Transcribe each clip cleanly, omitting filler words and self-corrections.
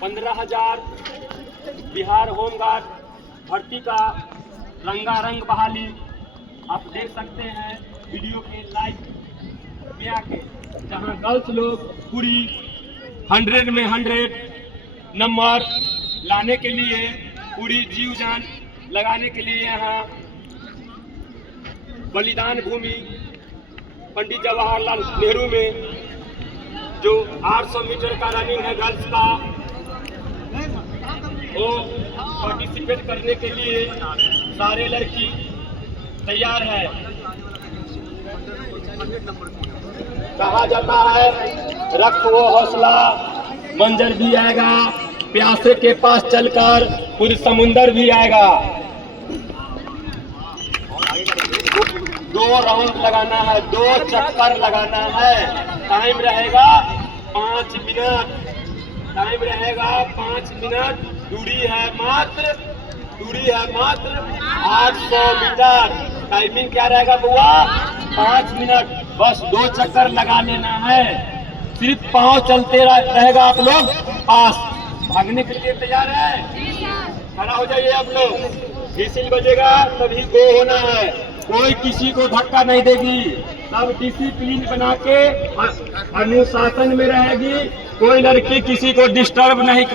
15,000 Bihar home guard भर्ती का रंगारंग बहाली आप देख सकते हैं वीडियो के लाइव में आके, जहां गर्ल्स लोग पूरी 100 में 100 नंबर लाने के लिए पूरी जीव जान लगाने के लिए यहाँ बलिदान भूमि पंडित जवाहरलाल नेहरू में जो 800 मीटर का रनिंग है गर्ल्स का, वो पार्टिसिपेट करने के लिए सारे लड़की तैयार है। कहा जाता है रख वो हौसला मंजर भी आएगा, प्यासे के पास चलकर खुद समुंदर भी आएगा। 2 राउंड लगाना है, 2 चक्कर लगाना है। टाइम रहेगा 5 मिनट, टाइम रहेगा 5 मिनट। दूरी है मात्र 800 मीटर। टाइमिंग क्या रहेगा बुआ? 5 मिनट। बस 2 चक्कर लगा लेना है। सिर्फ पाँव चलते रहेगा आप लोग पास। भागने के लिए तैयार है? खड़ा हो जाइए आप लोग। व्हिसिल बजेगा तभी गो होना है। कोई किसी को धक्का नहीं देगी, सब डिसिप्लिन बना के अनुशासन में रहेगी। कोई लड़की किसी को डिस्टर्ब नहीं।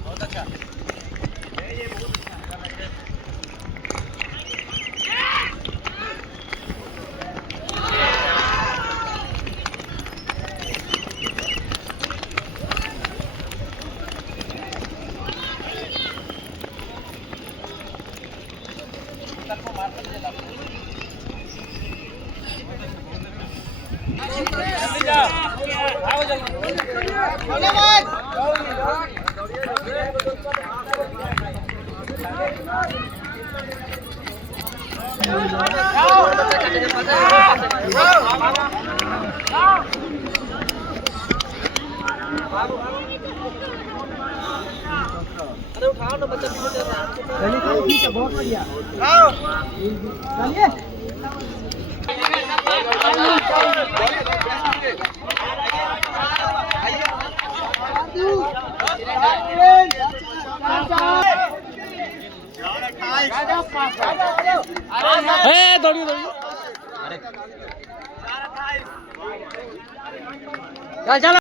बहुत अच्छा। अरे उठाओ ना बच्चा, ठीक है, बहुत बढ़िया। चलिए दौड़ी चल